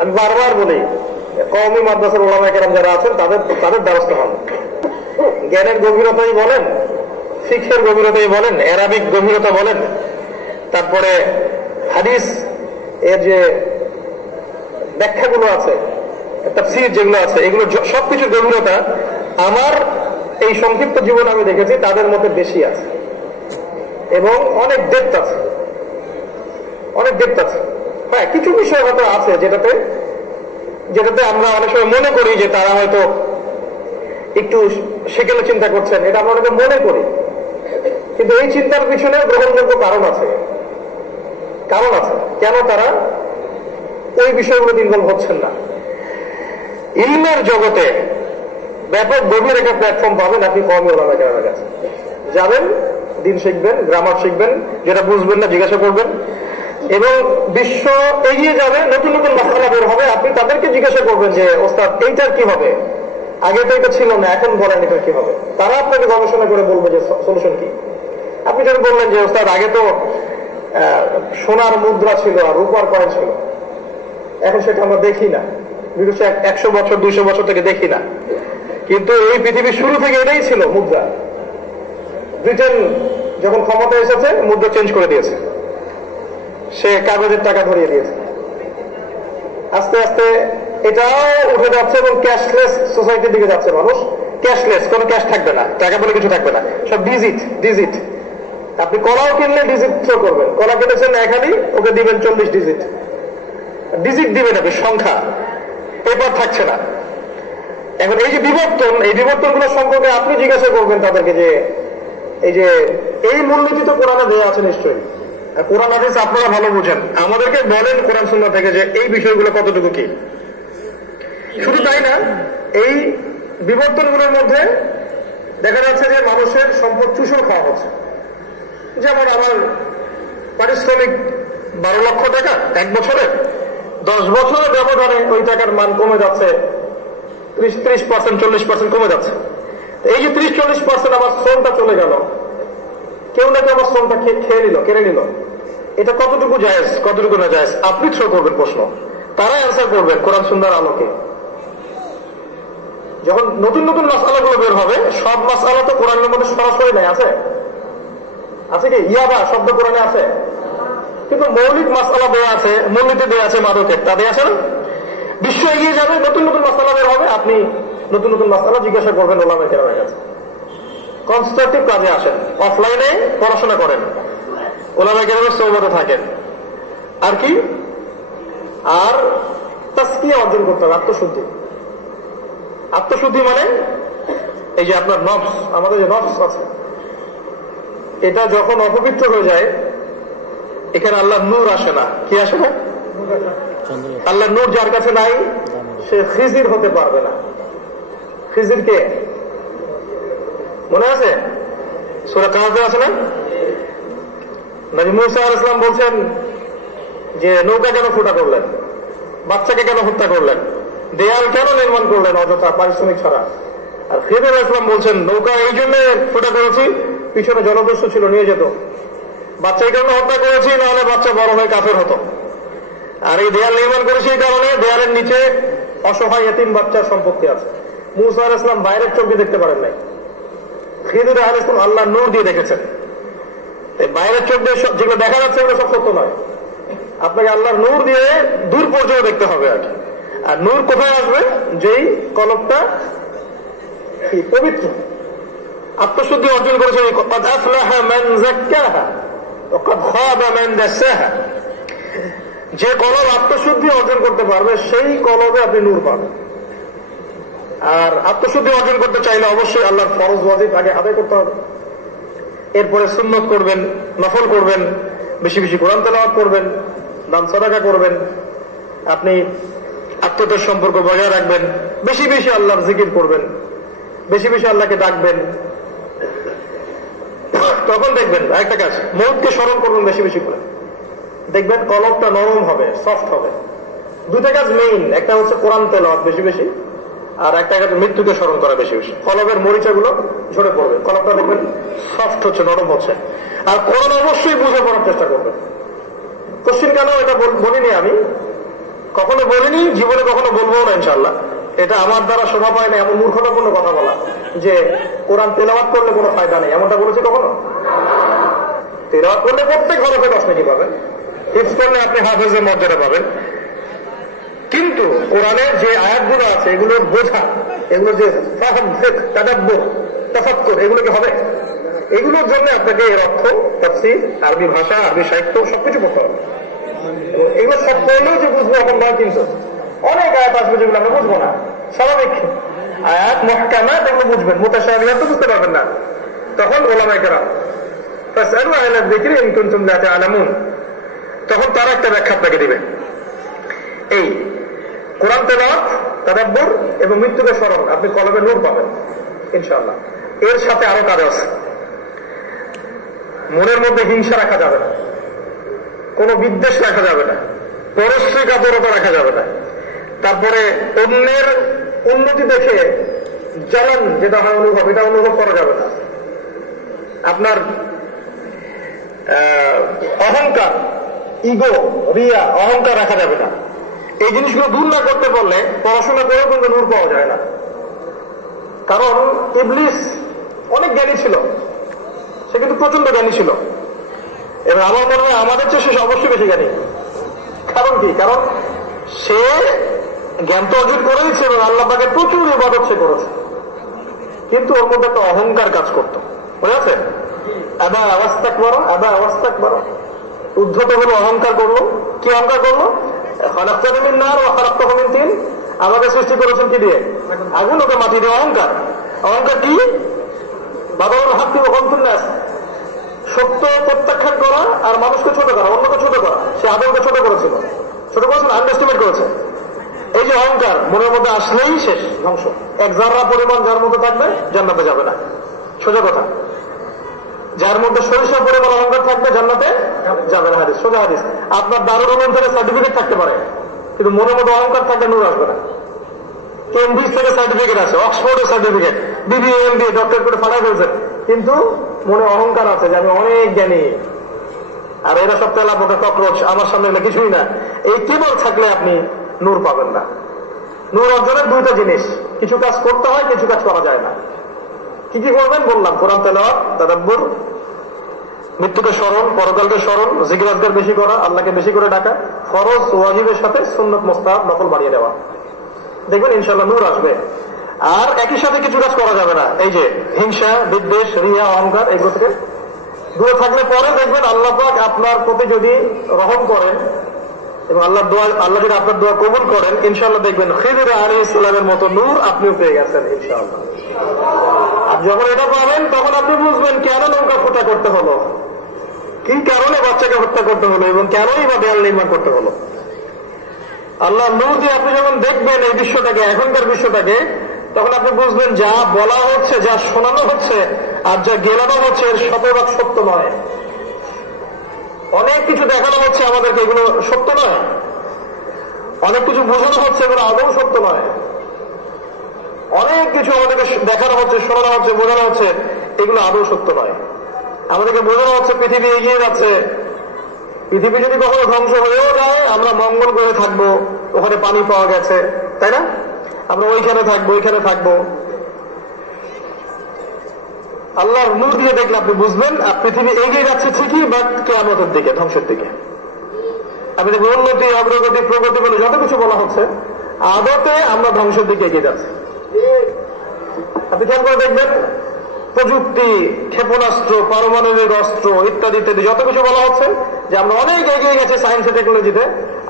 আমি বারবার বলি, কওমি মাদ্রাসার উলামায়ে কেরাম যারা আছেন তাদের দ্বারস্থ হন। জ্ঞানের গভীরতাই বলেন, ফিকহের গভীরতাই বলেন, অ্যারাবিক গভীরতা বলেন, তারপরে হাদিস এর যে ব্যাখ্যাগুলো আছে, তাফসীর যেগুলো আছে, এগুলো সবকিছুর গভীরতা আমার এই সংক্ষিপ্ত জীবনে আমি দেখেছি তাদের মধ্যে বেশি আছে এবং অনেক ডেপথ আছে, অনেক ডেপথ আছে। হ্যাঁ, কিছু বিষয় হয়তো আছে যেটাতে আমরা অনেক সময় মনে করি যে তারা হয়তো একটু সেকেলে চিন্তা করছেন, এটা আমরা অনেকে মনে করি, কিন্তু এই চিন্তার পিছনে গ্রহণযোগ্য কারণ আছে। কেন তারা ওই বিষয়গুলো ইনভলভ হচ্ছেন না। ইলমের জগতে ব্যাপক গভীর একটা প্ল্যাটফর্ম পাবেন আপনি কওমি উলামায়ে কেরামের কাছে যাবেন, দিন শিখবেন, গ্রামার শিখবেন, যেটা বুঝবেন না জিজ্ঞাসা করবেন, এবং বিশ্ব এগিয়ে যাবে, নতুন নতুন মাসআলা বের হবে, আপনি তাদেরকে জিজ্ঞাসা করবেন যে ওস্তাদ এইটার কি হবে, আগে তো এটা ছিল না, এখন বলেন এটার কি হবে। তারা আপনাকে গবেষণা করে বলবে যে সলিউশন কি। আপনি যখন বললেন যে ওস্তাদ আগে তো সোনার মুদ্রা ছিল আর রূপার কয়েন ছিল, এখন সেটা আমরা দেখি না, বিগত 100 বছর 200 বছর থেকে দেখি না, কিন্তু এই পৃথিবীর শুরু থেকে এটাই ছিল মুদ্রা। ব্রিটেন যখন ক্ষমতা এসেছে মুদ্রা চেঞ্জ করে দিয়েছে, সে কাগজের টাকা ধরিয়ে দিয়েছে। আস্তে আস্তে এটাও উঠে যাচ্ছে এবং ক্যাশলেস সোসাইটির দিকে যাচ্ছে মানুষ। ক্যাশলেস, কোনো ক্যাশ থাকবে না, টাকা বলে কিছু থাকবে না, সব ডিজিট। আপনি কলাও কিনলে ডিজিট থ্রো করবেন, কলা কিনেছেন 1 আলি, ওকে দিবেন 40 ডিজিট দিবেন আপনি, সংখ্যা, পেপার থাকছে না। এখন এই যে বিবর্তনগুলো সম্পর্কে আপনি জিজ্ঞাসা করবেন তাদেরকে যে এই মূলনীতি তো কোরআনে দেয়া আছে নিশ্চয়ই, কোরআন হাদিস আপনারা ভালো বুঝেন, আমাদেরকে বলেন কোরআন সুন্নাহ থেকে যে এই বিষয়গুলো কতটুকু কি। শুধু তাই না, এই বিবর্তনগুলোর মধ্যে দেখা যাচ্ছে যে মানুষের সম্পদ চুষো খাওয়া হচ্ছে। যেমন আমার পারিশ্রমিক 12 লক্ষ টাকা 1 বছরে, 10 বছরের ব্যবধানে ওই টাকার মান কমে যাচ্ছে 30%, 40% কমে যাচ্ছে। এই যে 30-40% আমার শ্রমটা চলে গেল, কেউ না কেউ আমার শ্রমটা কেড়ে নিল, এটা কতটুকু জায়েজ, কতটুকু না জায়েজ, আপনি থ্রো করবেন প্রশ্ন, তারা অ্যান্সার করবেন কোরআন সুন্নাহর আলোকে। যখন নতুন নতুন মাসআলাগুলো বের হবে, সব মাসআলা তো কোরআনের মধ্যে সরাসরি নাই, আছে কি? ইয়াবা শব্দ কোরআনে আছে, কিন্তু মৌলিক মাসআলা দেয়া আছে, মূলনীতি দেয়া আছে, মাদকের তা দেয়া আছে না। বিশ্ব এগিয়ে যাবে, নতুন নতুন মাসআলা বের হবে, আপনি নতুন নতুন মাসআলা জিজ্ঞাসা করবেন উলামায়ে কেরামের কাছে। কনস্ট্রাকটিভ কাজে আসেন, অফলাইনে পড়াশোনা করেন, উলামায়ে কেরামের সোহবতে থাকেন, আর কি, আর তাসকিয়া অর্জন করতে হবে, আত্মশুদ্ধি মানে এই যে আপনার নফস, আমাদের যে নফস আছে, এটা যখন অপবিত্র হয়ে যায়, এখানে আল্লাহর নূর আসে না। কি আসে না? আল্লাহর নূর যার কাছে নাই সে খিজির হতে পারবে না। খিজির কে মনে আছে? সূরা কাহফে আছে না? নবী মুসা আলাইহিস সালাম বলছেন যে নৌকা কেন ফুটা করলেন, বাচ্চাকে কেন হত্যা করলেন, দেয়াল কেন নির্মাণ করলেন অযথা পারিশ্রমিক ছাড়া। আর খিজির আলাইহিস সালাম বলছেন নৌকা এই জন্য ফুটা করেছি, পিছনে জলদস্যু ছিল, নিয়ে যেত, বাচ্চা এই কারণে হত্যা করেছি, নাহলে বাচ্চা বড় হয়ে কাফের হতো। আর এই দেয়াল নির্মাণ করেছি এই কারণে দেয়ালের নিচে অসহায় এতিম বাচ্চার সম্পত্তি আছে। মুসা আলাইহিস সালাম বাইরের চোখ দিয়ে দেখতে পারেন নাই, খিজির আলাইহিস সালাম আল্লাহ নূর দিয়ে দেখেছেন। বাইরের চোখ দিয়ে যেগুলো দেখা যাচ্ছে ওগুলো সব সত্য নয়, আপনাকে আল্লাহর নূর দিয়ে দূর পর্যন্ত দেখতে হবে আর কি। আর নূর কোথায় আসবে? যেই কলবটা পবিত্র, আত্মশুদ্ধি অর্জন করেছে। ক্বাদ আফলাহা মান যাক্কাহা ওয়া ক্বাদ খাবা মান দাসাহা। যে কলব আত্মশুদ্ধি অর্জন করতে পারবে সেই কলবে আপনি নূর পাবেন। আর আত্মশুদ্ধি অর্জন করতে চাইলে অবশ্যই আল্লাহর ফরজ ওয়াজিব আগে আদায় করতে হবে, এরপরে সুন্নত করবেন, নফল করবেন, বেশি বেশি কোরআন তেলাওয়াত করবেন, দান সাদাকা করবেন, আপনি আত্মীয়তার সম্পর্ক বজায় রাখবেন, বেশি বেশি আল্লাহর জিকির করবেন, বেশি বেশি আল্লাহকে ডাকবেন। তখন দেখবেন একটা কাজ, মৌতকে স্মরণ করবেন বেশি বেশি করে, দেখবেন কলবটা নরম হবে, সফট হবে। দুইটা কাজ মেইন, একটা হচ্ছে কোরআন তেলাওয়াত বেশি বেশি, আর একটা কাজ মৃত্যুকে স্মরণ করা বেশি বেশি। কলবের মরিচাগুলো ঝরে পড়বে, কলবটা দেখবেন সফট হচ্ছে, নরম হচ্ছে। আর কোরআন অবশ্যই বুঝে পড়ার চেষ্টা করবেন। কোশ্চিন কেন এটা বলিনি আমি, কখনো বলিনি, জীবনে কখনো বলবো না ইনশাল্লাহ। এটা আমার দ্বারা শোভা পায় না এমন মূর্খতাপূর্ণ কথা বলা যে কোরআন তেলাওয়াত করলে কোনো ফায়দা নেই, এমনটা বলেছি কখনো? তেলাওয়াত করলে প্রত্যেক হরফে 10 নেকি পাবেন, হিফজ করলে আপনি হাফেজের মর্যাদা পাবেন। কিন্তু কোরআনের যে আয়াতগুলো আছে এগুলোর বোঝা, এগুলো যে ফাহম, ফিকহ, তাদাব্বুর, তাফাক্কুর, এগুলো কি হবে? এগুলোর জন্য আপনাকে এর অর্থ, তাফসীর, আরবি ভাষা, আরবি সাহিত্য সবকিছু পড়তে হবে। এগুলো সব পড়লেও যে বুঝবো এখন নয়, কিন্তু অনেক আয়াত আসবে যেগুলো আমরা বুঝবো না। স্বাভাবিক আয়াত মুহকামাত এগুলো বুঝবেন, মুতাশাবিহাত তো বুঝতে পারবেন না। তখন উলামায়ে কেরাম ফাসআলু আহলা যিকরি ইন কুনতুম লা তা'লামুন, তখন তারা একটা ব্যাখ্যা আপনাকে দিবে। এই কোরআন তেলাওয়াত, তাদাব্বুর এবং মৃত্যুকে স্মরণ, আপনি কলবে নূর পাবেন ইনশাআল্লাহ। এর সাথে আরো কাজ আছে। মনের মধ্যে হিংসা রাখা যাবে না, কোনো বিদ্বেষ রাখা যাবে না, পরশ্রী কাতরতা রাখা যাবে না। তারপরে অন্যের উন্নতি দেখে জ্বলন যেটা হয় অনুভব, এটা অনুভব করা যাবে না। আপনার অহংকার, ইগো, রিয়া, অহংকার রাখা যাবে না। এই জিনিসগুলো দূর না করতে পারলে পড়াশোনা করেও কিন্তু নূর পাওয়া যায় না। কারণ ইবলিস অনেক জ্ঞানী ছিল, সে কিন্তু প্রচন্ড জ্ঞানী ছিল, এবং আমার মনে হয় আমাদের চেয়ে সে অবশ্যই বেশি জ্ঞানী। কারণ কি? কারণ সে জ্ঞান তো অর্জন করেছে এবং আল্লাহ পাকের প্রচুর ইবাদত সে করেছে, কিন্তু ওর মধ্যে একটা অহংকার কাজ করতো, বুঝে আছে? আবার আওয়াজতাক বড়, আবার আওয়াজতাক বড়, উদ্ধত হলো, অহংকার করলো। কি অহংকার করলো? আমাকে সৃষ্টি করেছেন কি দিয়ে? আগুন, ওকে মাটি দিয়ে। অহংকার, অহংকার কি? বাদাউল হাক্কি ওয়া কমতুন নাস, সত্য প্রত্যাখ্যান করা আর মানুষকে ছোট করা, অন্যকে ছোট করা। সে আদমকে ছোট করেছিল, ছোট করেছিল, আন্ডারস্টিমেট করেছে। এই যে অহংকার মনের মধ্যে আসলেই শেষ, ধ্বংস। এক জাররা পরিমাণ যার মধ্যে থাকবে জান্নাতে যাবে না, সোজা কথা। যার মধ্যে সরিষা পরিমাণ অহংকার থাকবে জান্নাতে যাবে না, হাদিস, সোজা হাদিস। আপনার দারুল উলুম থেকে সার্টিফিকেট থাকতে পারে, কিন্তু মনের মধ্যে অহংকার থাকলে নূর আসবে না। কেমব্রিজ থেকে সার্টিফিকেট আছে, অক্সফোর্ডের সার্টিফিকেট, বিবিএ, এমবিএ, ডক্টরেট করে ফাড়াই ফেলছে, কিন্তু মনে অহংকার আছে যে আমি অনেক জ্ঞানী, আর এরা সব তেলা পোকা ককরোচ, আমার সামনে এগুলো কিছুই না। এই কেবল থাকলে আপনি নূর পাবেন না। নূর অর্জনের দুইটা জিনিস, কিছু কাজ করতে হয়, কিছু কাজ করা যায় না। কি কি করবেন বললাম? কোরআন তেলাওয়াত, তাদাব্বুর, মৃত্যুকে স্মরণ, পরকালকে স্মরণ, জিকির আজকার বেশি করা, আল্লাহকে বেশি করে ডাকা, ফরজ ওয়াজিবের সাথে সুন্নাত মুস্তাহাব নফল বাড়িয়ে দেওয়া, দেখবেন ইনশাআল্লাহ নূর আসবে। আর একই সাথে কিছু কাজ করা যাবে না, এই যে হিংসা, বিদ্বেষ, রিয়া, অহংকার, এগুলো থেকে দূরে থাকলে পরে দেখবেন আল্লাহ পাক আপনার প্রতি যদি রহম করেন এবং আল্লাহ যদি আপনার দোয়া কবুল করেন, ইনশাআল্লাহ দেখবেন খিদির আলাইহিস সালামের মতো নূর আপনিও পেয়ে গেছেন ইনশাআল্লাহ। আর যখন এটা পাবেন তখন আপনি বুঝবেন কেন নৌকা ফুটা করতে হলো, কি কারণে বাচ্চাকে হত্যা করতে হলো, এবং কেনই বা দেয়াল নির্মাণ করতে হলো। আল্লাহ নূর দিয়ে আপনি যখন দেখবেন এই বিশ্বটাকে, এখনকার বিশ্বটাকে, তখন আপনি বুঝবেন যা বলা হচ্ছে, যা শোনানো হচ্ছে আর যা গেলানো হচ্ছে এর শতভাগ সত্য নয়। অনেক কিছু দেখানো হচ্ছে আমাদেরকে, এগুলো সত্য নয়। অনেক কিছু বোঝানো হচ্ছে, এগুলো আদৌ সত্য নয়। অনেক কিছু আমাদেরকে দেখানো হচ্ছে, শোনানো হচ্ছে, বোঝানো হচ্ছে, এগুলো আদৌ সত্য নয়। আমাদেরকে বোঝানো হচ্ছে পৃথিবী এগিয়ে যাচ্ছে, পৃথিবী যদি কখনো ধ্বংস হয়েও যায় আমরা মঙ্গল গ্রহে থাকবো, ওখানে পানি পাওয়া গেছে, তাই না? আমরা ওইখানে থাকবো, ওইখানে থাকবো। আল্লাহর নূর দিয়ে দেখলে আপনি বুঝবেন পৃথিবী এগিয়ে যাচ্ছে ঠিকই, বাট কিয়ামতের দিকে, ধ্বংসের দিকে। আপনি দেখবেন উন্নতি, অগ্রগতি, প্রগতি বলে যত কিছু বলা হচ্ছে, আদতে আমরা ধ্বংসের দিকে এগিয়ে যাচ্ছি। আপনি খেয়াল করে দেখবেন প্রযুক্তি, ক্ষেপণাস্ত্র, পারমাণবিক অস্ত্র ইত্যাদি ইত্যাদি যত কিছু বলা হচ্ছে যে আমরা অনেক এগিয়ে গেছে সায়েন্স টেকনোলজিতে,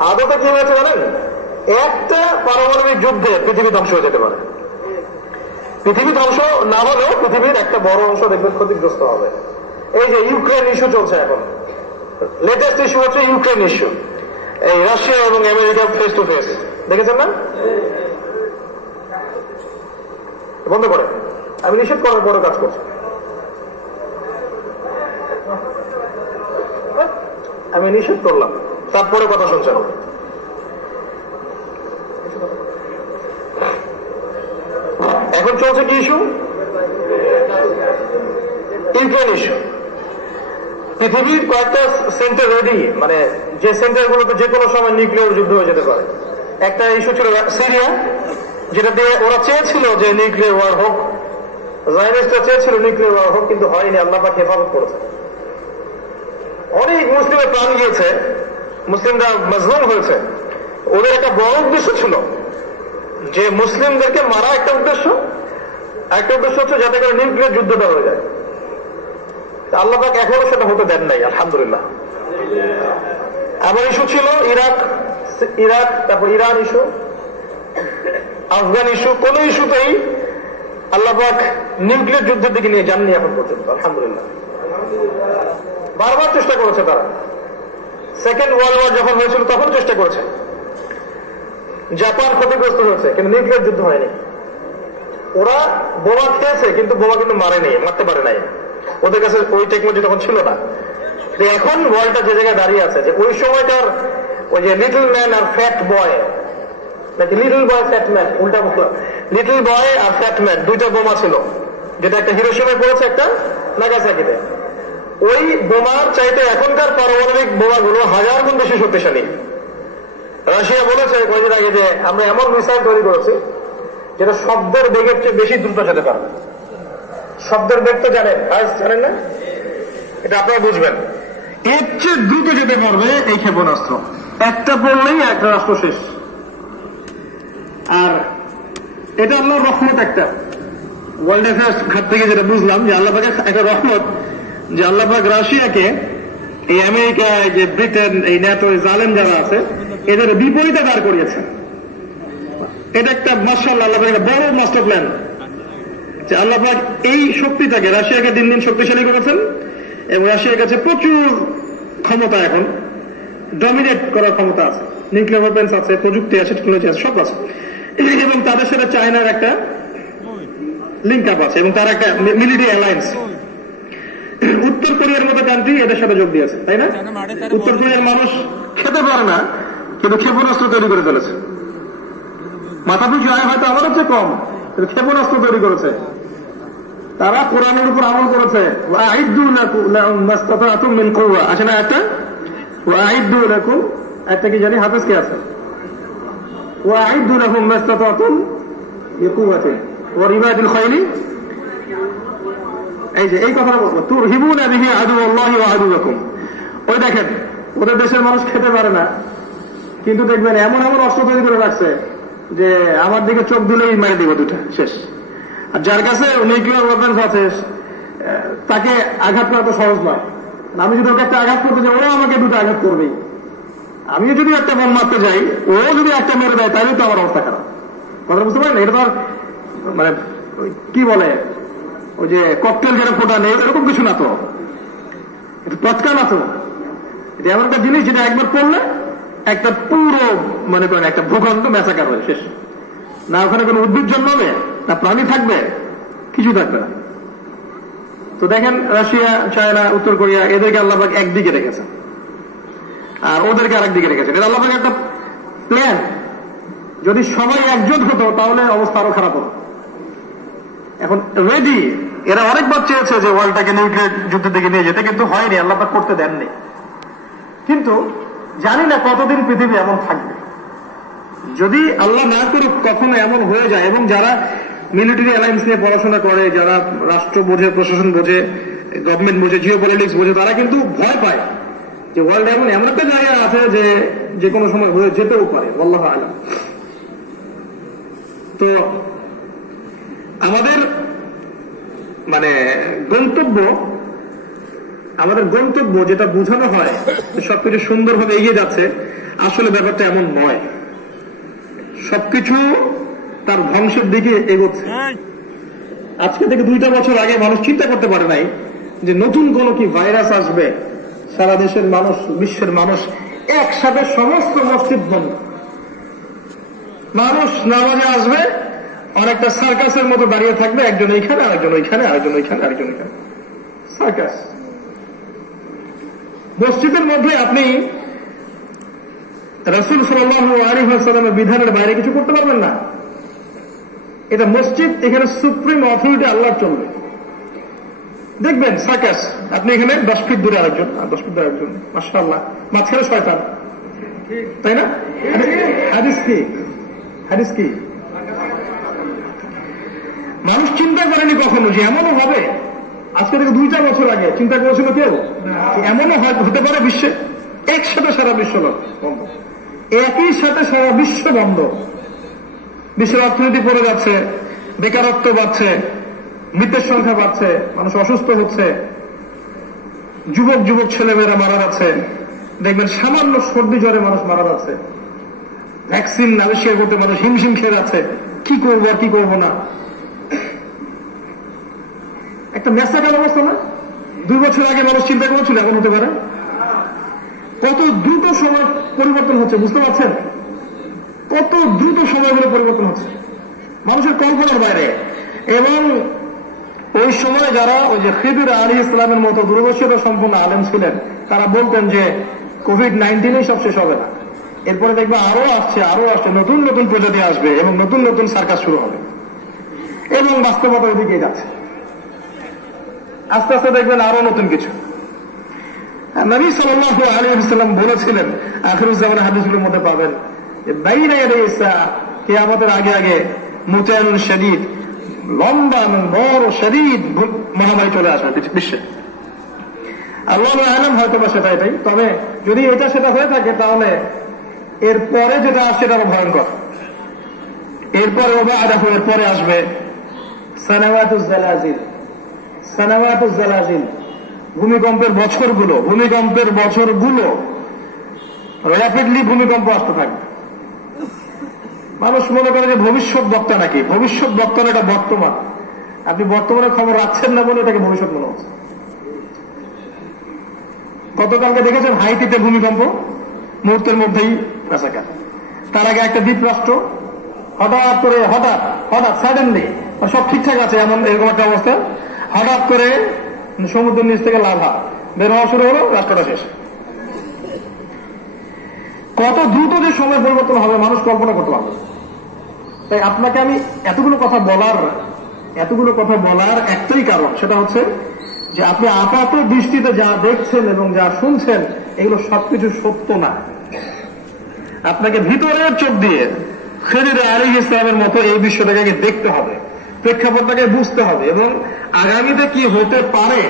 আদতে কি হয়েছে জানেন? একটা পারমাণবিক যুদ্ধে পৃথিবী ধ্বংস হয়ে যেতে পারে। পৃথিবী ধ্বংস না হলেও পৃথিবীর একটা বড় অংশ দেখবেন ক্ষতিগ্রস্ত হবে। এই যে ইউক্রেন ইস্যু চলছে এখন, লেটেস্ট ইস্যু হচ্ছে ইউক্রেন ইস্যু, এই রাশিয়া এবং আমেরিকা ফেস টু ফেস, দেখেছেন না? বন্ধ করে, আমি নিষেধ করার বড় কাজ করছি। আমি নিষেধ করলাম, তারপরে কথা শুনছেন। এখন চলছে কি ইস্যু? Ukraine issue. পৃথিবীর কয়েকটা সেন্টার রেডি, মানে যে সেন্টারগুলোতে যে কোনো সময় নিউক্লিয়ার যুদ্ধ হয়ে যেতে পারে, একটা ইস্যু ছিল সিরিয়া, যেটা দিয়ে ওরা চেয়েছিল যে নিউক্লিয়ার ওয়ার হোক, জায়নিস্টরা চেয়েছিল নিউক্লিয়ার ওয়ার হোক, কিন্তু হয়নি। আল্লাহ পাক হেফাজত করেছে। অনেক মুসলিমের প্রাণ গিয়েছে, মুসলিমরা মজলুম হয়েছে। ওদের একটা বড় উদ্দেশ্য ছিল যে মুসলিমদেরকে মারা, একটা উদ্দেশ্য হচ্ছে যাতে করে নিউক্লিয়ার যুদ্ধটা হয়ে যায়। আল্লাহ পাক এখনো সেটা হতে দেন নাই, আলহামদুলিল্লাহ। আবার ইস্যু ছিল ইরাক, তারপর ইরান ইস্যু, আফগান ইস্যু। কোন ইস্যুতেই আল্লাহ পাক নিউক্লিয়ার যুদ্ধের দিকে নিয়ে যাননি এখন পর্যন্ত, আলহামদুলিল্লাহ। বারবার চেষ্টা করেছে তারা। সেকেন্ড ওয়ার্ল্ড ওয়ার যখন হয়েছিল তখন চেষ্টা করেছে। জাপান ক্ষতিগ্রস্ত হয়েছে, কিন্তু নিউক্লিয়ার যুদ্ধ হয়নি। ওরা বোমা খেয়েছে, কিন্তু বোমা কিন্তু মারতে পারে নাই। ওদের কাছে ওই টেকনোলজি তখন ছিল না। এখন ওয়ার্ল্ডটা যে জায়গায় দাঁড়িয়ে আছে, যে ওই সময়কার ওই যে লিটল ম্যান আর ফ্যাট বয়, নাকি লিটল বয় ফ্যাট ম্যান, উল্টা বললাম, লিটল বয় আর ফ্যাট ম্যান, দুইটা বোমা ছিল, যেটা একটা হিরোশিমায় পড়েছে, একটা নাগাসাকিতে। ওই বোমার চাইতে এখনকার পারমাণবিক বোমাগুলো 1000 গুণ বেশি শক্তিশালী। রাশিয়া বলেছে কয়েকদিন আগে যে আমরা এমন মিসাইল তৈরি করেছি যেটা শব্দের বেগের চেয়ে বেশি দ্রুত যেতে পারবে। শব্দের বেগ তো জানেন না, এটা আপনারা বুঝবেন। এর চেয়ে দ্রুত যেতে পারবে এই ক্ষেপণাস্ত্র। একটা পড়লেই একটা রাষ্ট্র শেষ। আর এটা আল্লাহর রহমত। একটা ওয়ার্ল্ড অ্যাফেয়ার্স খাত থেকে যেটা বুঝলাম, যে আল্লাহ পাকের একটা রহমত, যে আল্লাহ পাক রাশিয়াকে এই আমেরিকা, যে ব্রিটেন, এই ন্যাটো, জালেম যারা আছে, এদের বিপরীতে দাঁড় করিয়েছে। এটা একটা মাশাআল্লাহ আল্লাহ পাকের বড় মাস্টার প্ল্যান, যে আল্লাহ পাক এই শক্তিটাকে, রাশিয়াকে দিন দিন শক্তিশালী করেছেন, এবং রাশিয়ার কাছে প্রচুর ক্ষমতা, এখন ডমিনেট করার ক্ষমতা আছে, নিউক্লিয়ার ওয়েপন্স আছে, প্রযুক্তি আছে, টেকনোলজি আছে, সব আছে। এবং তাদের সাথে চায়নার একটা লিঙ্ক আপ আছে, এবং তার একটা মিলিটারি অ্যালায়েন্স। উত্তর কোরিয়ার মতো কান্ট্রি এদের সাথে যোগ দিয়েছে, তাই না? উত্তর কোরিয়ার মানুষ খেতে পারে না, কিন্তু ক্ষেপণাস্ত্র তৈরি করে ফেলেছে। মাথা পিছু আয় হয়তো আমাদের চেয়ে কম, কিন্তু ক্ষেপণাস্ত্র তৈরি করেছে। তারা কোরআনের উপর আমল করেছে। আসে না একটা একটা কি জানি, হাফেজ কে আছে, এই যে এই কথাটা বলবো, তুরহিবুনা বিহি আদুওয়াল্লাহি ওয়া আদুওয়াকুম। ওই দেখেন, ওদের দেশের মানুষ খেতে পারে না, কিন্তু দেখবেন এমন এমন অস্ত্র তৈরি করে রাখছে যে আমার দিকে চোখ দিলেই মেরে দিব, দুটা শেষ। আর যার কাছে নিউক্লিয়ার ওয়েপন্স আছে, তাকে আঘাত করা তো সহজ নয়। আমি যদি ওকে একটা আঘাত করতে যাই, ওরা আমাকে দুটো আঘাত করবেই। আমি যদি একটা বোম মারতে যাই, ও যদি একটা মেরে দেয়, তাহলে তো আমার অবস্থা খারাপ। কথা বুঝতে পারেন? এটা তো আর মানে কি বলে, ওই যে ককটেল যেটা ফোটা নেই, এরকম কিছু না তো, এটা পটকা না তো। এটা এমন একটা জিনিস যেটা একবার পড়লে একটা পুরো মনে করেন একটা ভূখণ্ড ম্যাসাকার হয়ে শেষ। না ওখানে কোনো উদ্ভিদ জন্মাবে, না প্রাণী থাকবে, কিছু থাকবে না। তো দেখেন, রাশিয়া, চায়না, উত্তর কোরিয়া, এদেরকে আল্লাহ পাক একদিকে রেখেছে, আর ওদেরকে আরেক দিকে রেখেছে। এটা আল্লাহ পাক একটা প্ল্যান। যদি সবাই একজোট হতো, তাহলে অবস্থা আরো খারাপ হতো। এখন রেডি, এরা অনেকবার চেয়েছে যে ওয়ার্ল্ডটাকে নিউক্লিয়ার যুদ্ধের দিকে নিয়ে যেতে, কিন্তু হয়নি, আল্লাহ পাক করতে দেননি। কিন্তু জানি না কতদিন পৃথিবী এমন থাকবে। যদি আল্লাহ না করে কখনো এমন হয়ে যায়, এবং যারা মিলিটারি অ্যালায়েন্স নিয়ে পড়াশোনা করে, যারা রাষ্ট্র বোঝে, প্রশাসন বোঝে, গভর্নমেন্ট বোঝে, জিও পলিটিক্স বোঝে, তারা কিন্তু ভয় পায় যে ওয়ার্ল্ড এমন একটা জায়গা আছে যে কোনো সময় হয়ে যেতেও পারে, আল্লাহু আ'লাম। তো আমাদের মানে গন্তব্য যেটা বোঝানো হয় সবকিছু সুন্দরভাবে এগিয়ে যাচ্ছে, আসলে ব্যাপারটা এমন নয়। সবকিছু তার ধ্বংসের দিকে এগোচ্ছে। আজকে থেকে 2টা বছর আগে মানুষ চিন্তা করতে পারে নাই যে নতুন কোন কি ভাইরাস আসবে, সারা দেশের মানুষ, বিশ্বের মানুষ একসাথে সমস্ত মসজিদ বন্ধ, মানুষ নামাজে আসবে, অনেকটা সার্কাসের মতো দাঁড়িয়ে থাকবে, একজন এইখানে, আরেকজন ওইখানে, আরেকজন ওইখানে, আরেকজন ওইখানে, সার্কাস। মসজিদের মধ্যে আপনি রাসূল সাল্লাল্লাহু আলাইহি ওয়াসাল্লামের বিধানের বাইরে কিছু করতে পারবেন না। এটা মসজিদ, এখানে সুপ্রিম অথরিটি আল্লাহ চলবে। দেখবেন সার্কাস, আপনি এখানে 10 ফিট দূরে আরেকজন, আর 10 ফিট দূরে আরেকজন, মাশাআল্লাহ, মাঝখানে শয়তান, তাই না? হাদিস কি? হাদিস কি? মানুষ চিন্তা করেনি কখনো যে এমনও হবে। আজকে থেকে 2-4 বছর আগে চিন্তা করেছিল কেউ এমনও হতে পারে বিশ্বে একসাথে সারা বিশ্ব বন্ধ, একই সাথে সারা বিশ্ব বন্ধ, বিশ্বের অর্থনীতি পড়ে যাচ্ছে, বেকারত্ব বাড়ছে, মৃতের সংখ্যা বাড়ছে, মানুষ অসুস্থ হচ্ছে, যুবক যুবক ছেলেমেয়েরা মারা যাচ্ছে, দেখবেন সামান্য সর্দি জ্বরে মানুষ মারা যাচ্ছে, ভ্যাকসিন আবিষ্কার করতে মানুষ হিমশিম খেয়ে যাচ্ছে, কি করবো আর কি করবো না। একটা মেসাকাল অবস্থা না? 2 বছর আগে মানুষ চিন্তা করেছিল এমন হতে পারে? কত দ্রুত সময় পরিবর্তন হচ্ছে বুঝতে পারছেন? কত দ্রুত সময়গুলো পরিবর্তন হচ্ছে মানুষের কল্পনার বাইরে। এবং ওই সময় যারা ওই যে খিদির আলাইহিস সালামের মতো দূরদর্শিতা সম্পন্ন আলেম ছিলেন, তারা বলতেন যে কোভিড-19 সব শেষ হবে না, এরপরে দেখবে আরো আসছে, নতুন নতুন প্রজাতি আসবে এবং নতুন নতুন সার্কাস শুরু হবে। এবং বাস্তবতা ওদিকে যাচ্ছে, আস্তে আস্তে দেখবেন আরো নতুন কিছু। নবী সাল্লাল্লাহু আলাইহি ওয়াসাল্লাম বলেছিলেন, আখিরুজ্জামানের হাদিসগুলোর মধ্যে পাবেন যে বাইনা ইয়াদাই ইসা, কিয়ামতের আগে আগে মুতায়নুন শাদীদ, লম্বা এবং বড় শদীদ মহামারী চলে আসবে বিশ্বে। আল্লাহু আ'লাম, হয়তো বা সেটা এটাই। তবে যদি এটা সেটা হয়ে থাকে তাহলে এরপরে যেটা আসছে এটা আরো ভয়ঙ্কর। এরপরে এরপরে আসবে সানাওয়াতুজ জালাজিল, সানাওয়াতুজ জালাজিল, ভূমিকম্পের বছরগুলো র্যাপিডলি ভূমিকম্প আসতে থাকবে। মানুষ মনে করে যে ভবিষ্যৎ বক্তা নাকি, ভবিষ্যৎ বক্তা না, এটা বর্তমান। আপনি বর্তমানের খবর রাখছেন না বলে এটাকে ভবিষ্যৎ মনে হচ্ছে। গতকালকে দেখেছেন হাইতিতে ভূমিকম্প, মুহূর্তের মধ্যেই মেসাকার। তার আগে একটা দ্বীপ রাষ্ট্র হঠাৎ করে হঠাৎ সাডেনলি সব ঠিকঠাক আছে এরকম একটা অবস্থা, হঠাৎ করে সমুদ্রের নিচ থেকে লাভা বের হওয়া শুরু হলো, রাষ্ট্রটা শেষ। কত দ্রুত যে সময় পরিবর্তন হবে মানুষ কল্পনা করতে পারবে। তাই আপনাকে আমি এতগুলো কথা বলার একটাই কারণ, সেটা হচ্ছে যে আপনি আপাত দৃষ্টিতে যা দেখছেন এবং যা শুনছেন এগুলো সবকিছু সত্য না। আপনাকে ভিতরের চোখ দিয়ে খিদির আলাইহিস সালামের মতো এই বিশ্বটাকে দেখতে হবে, প্রেক্ষাপটটাকে বুঝতে হবে, এবং আগামীতে কি হতে পারে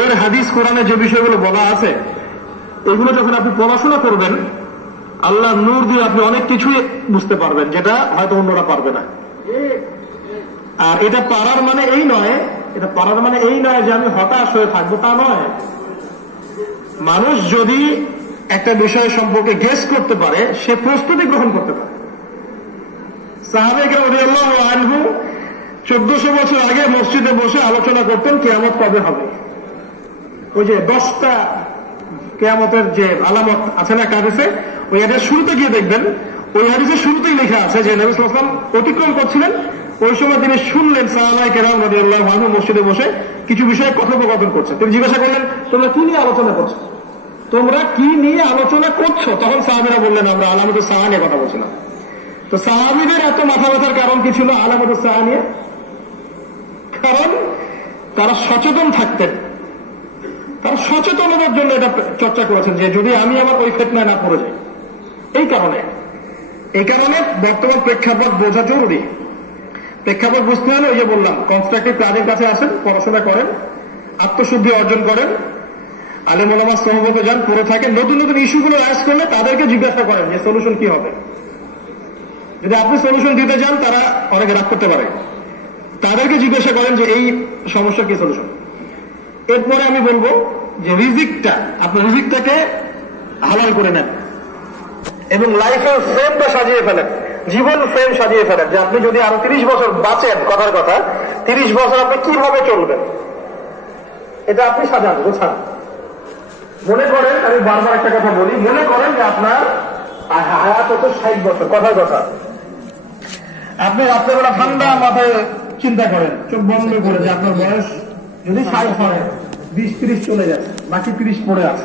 এর হাদিস কোরআনে যে বিষয়গুলো বলা আছে এগুলো যখন আপনি পড়াশোনা করবেন, আল্লাহ নূর দিয়ে আপনি অনেক কিছুই বুঝতে পারবেন যেটা হয়তো অন্যরা পারবে না। আর এটা পারার মানে এই নয় যে আমি হতাশ হয়ে থাকবো, তা নয়। মানুষ যদি একটা বিষয় সম্পর্কে গেস করতে পারে, সে প্রস্তুতি গ্রহণ করতে পারে। সাহাবায়ে কেরাম রাদিয়াল্লাহু আনহু 1400 বছর আগে মসজিদে বসে আলোচনা করতেন কিয়ামত কবে হবে। ওই যে 10টা কিয়ামতের যে আলামত আছে না হাদিসে, ওই হাদিসের শুরুতে গিয়ে দেখবেন, ওই হাদিসের শুরুতেই লেখা আছে যে নবী সাল্লাল্লাহু আলাইহি ওয়াসাল্লাম অতিক্রম করছিলেন, ওই সময় তিনি শুনলেন সাহাবায়ে কেরাম রাদিয়াল্লাহু আনহু মসজিদে বসে কিছু বিষয়ে কথোপকথন করছে। তিনি জিজ্ঞাসা করলেন, তোমরা কি নিয়ে আলোচনা করছো? তখন সাহাবীরা বললেন, আমরা আলামতুস সাআ নিয়ে কথা বলছিলাম। তো সাহাবীদের এত মাথা ব্যথার কারণ কি ছিল আলামতুস সাআ নিয়ে? কারণ তারা সচেতন থাকতেন, তারা সচেতনতার জন্য এটা চর্চা করেছেন যে যদি আমি আমার ওই ফিতনায় না পড়ে যাই। এই কারণে বর্তমান প্রেক্ষাপট বোঝা জরুরি। প্রেক্ষাপট বুঝতে হলে ওই যে বললাম, কনস্ট্রাকটিভ প্ল্যানের কাছে আসেন, পড়াশোনা করেন, আত্মশুদ্ধি অর্জন করেন, আলেম ওলামার সহবতে যান, পড়ে থাকেন, নতুন নতুন ইস্যুগুলো রাইজ করলে তাদেরকে জিজ্ঞাসা করেন যে সলিউশন কি হবে। যদি আপনি সলিউশন দিতে যান তারা অনেকে রাগ করতে পারে, তাদেরকে জিজ্ঞাসা করেন যে এই সমস্যার কি সলিউশন। এরপরে আমি বলবো যে আপনি রিজিকটাকে হালাল করে নেন এবং লাইফের ফ্রেমটা সাজিয়ে ফেলেন, জীবন ফ্রেম সাজিয়ে ফেলেন যে আপনি যদি আরো 30 বছর বাঁচেন, কথার কথা 30 বছর আপনি কিভাবে চলবেন, এটা আপনি সাজান, গোছান। মনে করেন, আমি বারবার একটা কথা বলি, মনে করেন যে আপনার হায়াত হতো 60 বছর, কথার কথা। আপনি রাত্রেবেলা ঠান্ডা মাথায় চিন্তা করেন, চোখ বন্ধ করে, যে আপনার বয়স যদি 60 হয়, 20-30 চলে যাচ্ছে, বাকি 30 পড়ে আছে।